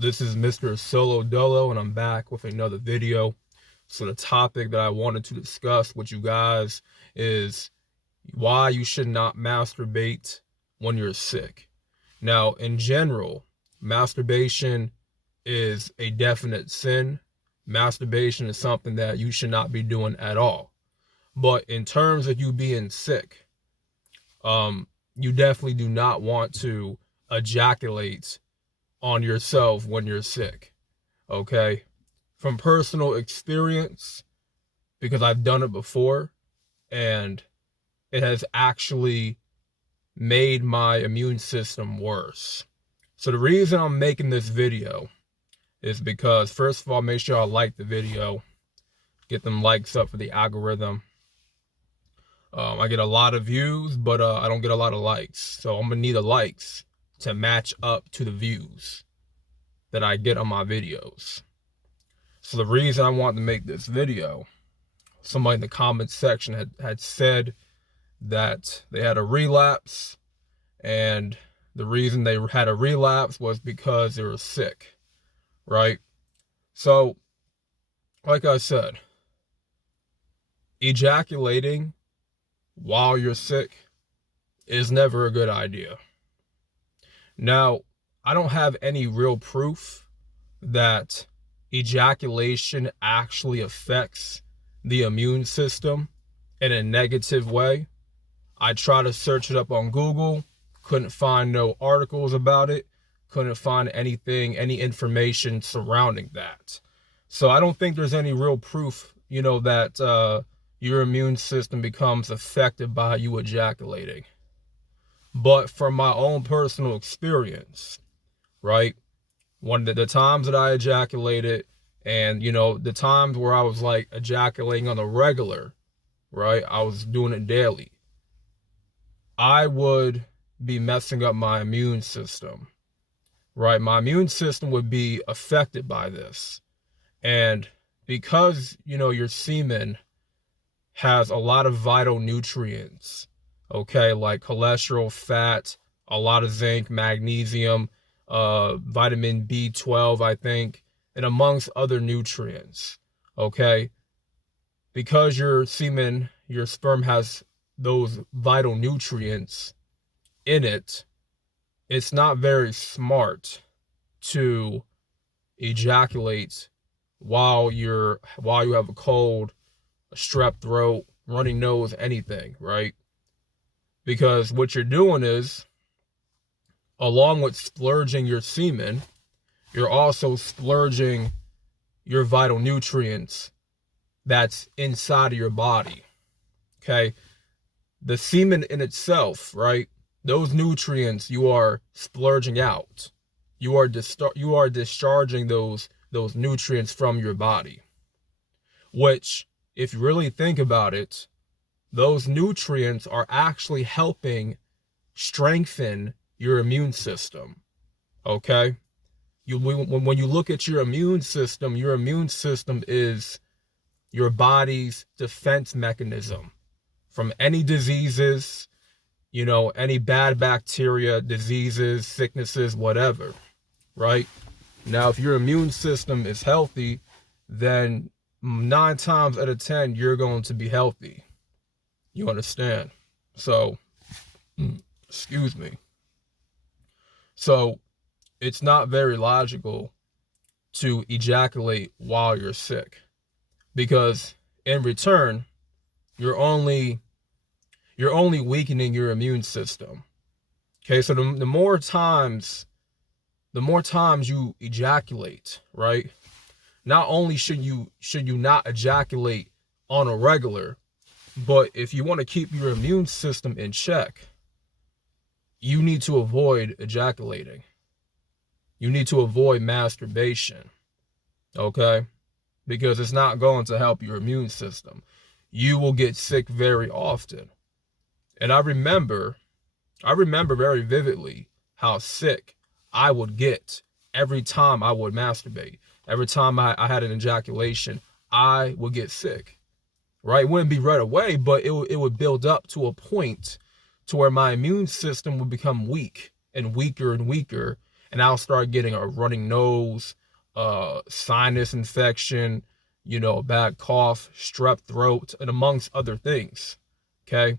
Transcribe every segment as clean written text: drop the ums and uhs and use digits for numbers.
This is Mr. Solo Dolo, and I'm back with another video. So the topic that I wanted to discuss with you guys is why you should not masturbate when you're sick. Now, in general, masturbation is a definite sin. Masturbation is something that you should not be doing at all. But in terms of you being sick, you definitely do not want to ejaculate on yourself when you're sick. Okay? From personal experience, because I've done it before, and it has actually made my immune system worse. So the reason I'm making this video is because, first of all, make sure y'all like the video. Get them likes up for the algorithm. I get a lot of views, but I don't get a lot of likes. So I'm going to need the likes to match up to the views that I get on my videos. So the reason I wanted to make this video, somebody in the comments section had said that they had a relapse, and the reason they had a relapse was because they were sick, right? So, like I said, ejaculating while you're sick is never a good idea. Now, I don't have any real proof that ejaculation actually affects the immune system in a negative way. I tried to search it up on Google, couldn't find no articles about it, couldn't find anything, any information surrounding that. So I don't think there's any real proof, that your immune system becomes affected by you ejaculating. But from my own personal experience, right? One of the times that I ejaculated, and the times where I was like ejaculating on the regular, right? I was doing it daily. I would be messing up my immune system, right? My immune system would be affected by this. And because, your semen has a lot of vital nutrients, okay, like cholesterol, fat, a lot of zinc, magnesium, vitamin B12, I think, and amongst other nutrients, okay? Because your semen, your sperm has those vital nutrients in it, it's not very smart to ejaculate while you have a cold, a strep throat, runny nose, anything, right? Because what you're doing is, along with splurging your semen, you're also splurging your vital nutrients that's inside of your body, okay? The semen in itself, right? Those nutrients you are splurging out. You are discharging those nutrients from your body, which, if you really think about it, those nutrients are actually helping strengthen your immune system, okay? When you look at your immune system is your body's defense mechanism from any diseases, any bad bacteria, diseases, sicknesses, whatever, right? Now, if your immune system is healthy, then 9 times out of 10, you're going to be healthy. You understand? So, excuse me. So, it's not very logical to ejaculate while you're sick, because in return, you're only weakening your immune system. Okay, so the more times you ejaculate, right? Not only should you not ejaculate on a regular, but if you want to keep your immune system in check, you need to avoid ejaculating. You need to avoid masturbation, okay? Because it's not going to help your immune system. You will get sick very often. And I remember very vividly how sick I would get every time I would masturbate. Every time I had an ejaculation, I would get sick, right? It wouldn't be right away, but it would build up to a point to where my immune system would become weak and weaker and weaker. and I'll start getting a running nose, sinus infection, bad cough, strep throat, and amongst other things. Okay.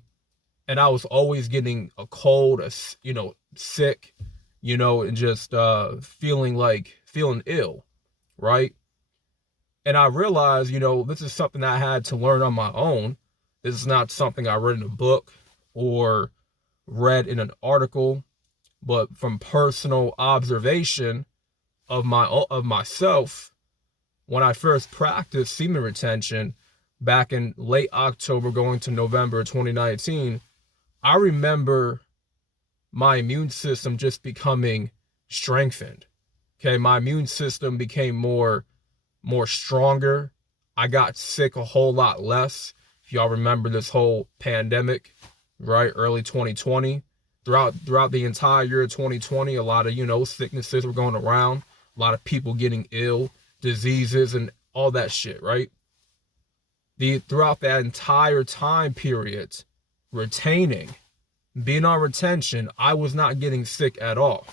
And I was always getting a cold, sick, and just feeling ill, right? And I realized, this is something I had to learn on my own. This is not something I read in a book or read in an article, but from personal observation of myself. When I first practiced semen retention back in late October going to November 2019, I remember my immune system just becoming strengthened. Okay, my immune system became more stronger. I got sick a whole lot less. If y'all remember this whole pandemic, right? Early 2020. Throughout the entire year of 2020, a lot of, sicknesses were going around, a lot of people getting ill, diseases and all that shit, right? Throughout that entire time period, being on retention, I was not getting sick at all.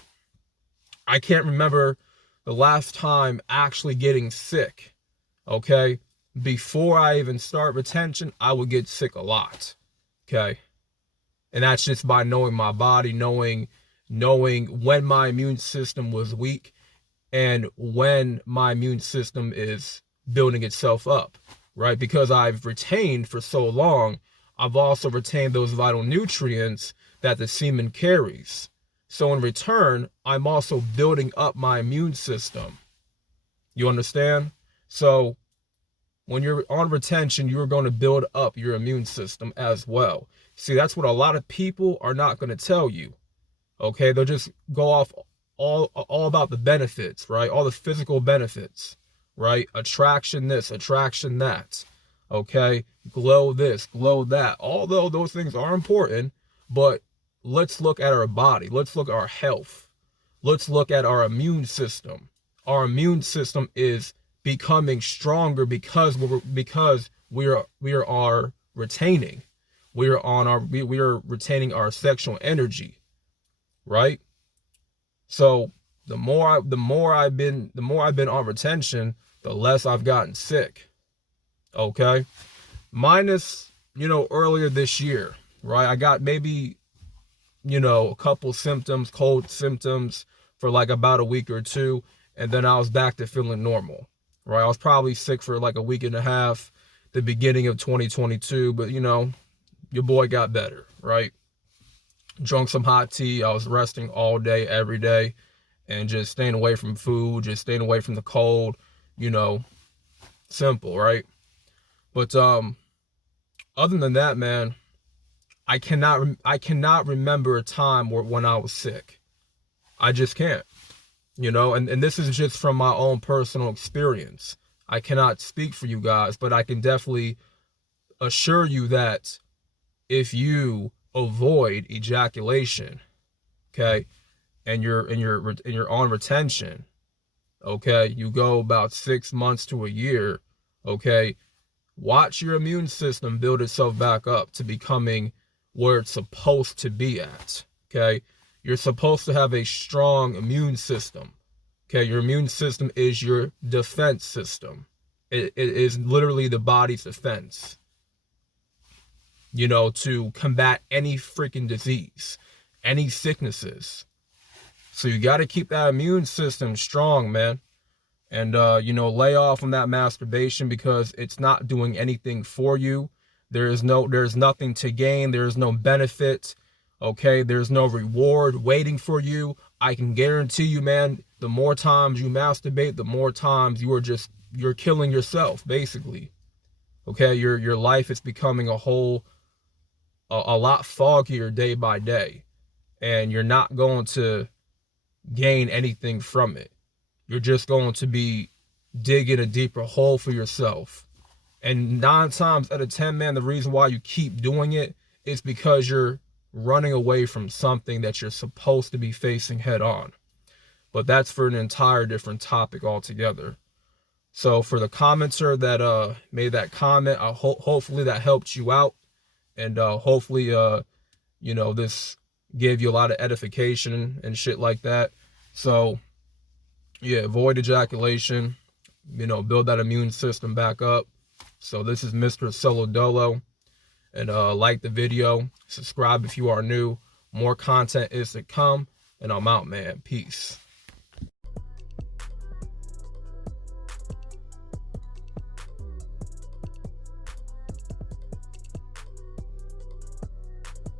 I can't remember the last time actually getting sick, okay? Before I even start retention, I would get sick a lot, okay? And that's just by knowing my body, knowing when my immune system was weak and when my immune system is building itself up, right? Because I've retained for so long, I've also retained those vital nutrients that the semen carries. So in return, I'm also building up my immune system. You understand? So when you're on retention, you're going to build up your immune system as well. See, that's what a lot of people are not going to tell you. Okay, they'll just go off all about the benefits, right? All the physical benefits, right? Attraction this, attraction that. Okay, glow this, glow that. Although those things are important, but let's look at our body. Let's look at our health. Let's look at our immune system. Our immune system is becoming stronger because we are retaining. We are retaining our sexual energy, right? So the more I've been on retention, the less I've gotten sick. Okay, minus earlier this year, right? I got maybe a couple symptoms, cold symptoms for like about a week or two, and then I was back to feeling normal, right? I was probably sick for like a week and a half, the beginning of 2022, but your boy got better, right? Drunk some hot tea. I was resting all day, every day, and just staying away from food, just staying away from the cold, simple, right? But other than that, man, I cannot remember a time when I was sick. I just can't, and this is just from my own personal experience. I cannot speak for you guys, but I can definitely assure you that if you avoid ejaculation, okay, and you're on retention, okay, you go about 6 months to a year, okay, watch your immune system build itself back up to becoming where it's supposed to be at, okay? You're supposed to have a strong immune system, okay? Your immune system is your defense system. It is literally the body's defense, to combat any freaking disease, any sicknesses. So you got to keep that immune system strong, man. And, lay off on that masturbation because it's not doing anything for you. There's nothing to gain. There's no benefit. Okay. There's no reward waiting for you. I can guarantee you, man, the more times you masturbate, the more times you're killing yourself, basically. Okay. Your life is becoming a lot foggier day by day, and you're not going to gain anything from it. You're just going to be digging a deeper hole for yourself. And 9 times out of 10, man, the reason why you keep doing it is because you're running away from something that you're supposed to be facing head on. But that's for an entire different topic altogether. So for the commenter that made that comment, hopefully that helped you out. And hopefully, this gave you a lot of edification and shit like that. So yeah, avoid ejaculation, build that immune system back up. So this is Mr. Solodolo, and like the video, subscribe if you are new. More content is to come, and I'm out, man. Peace.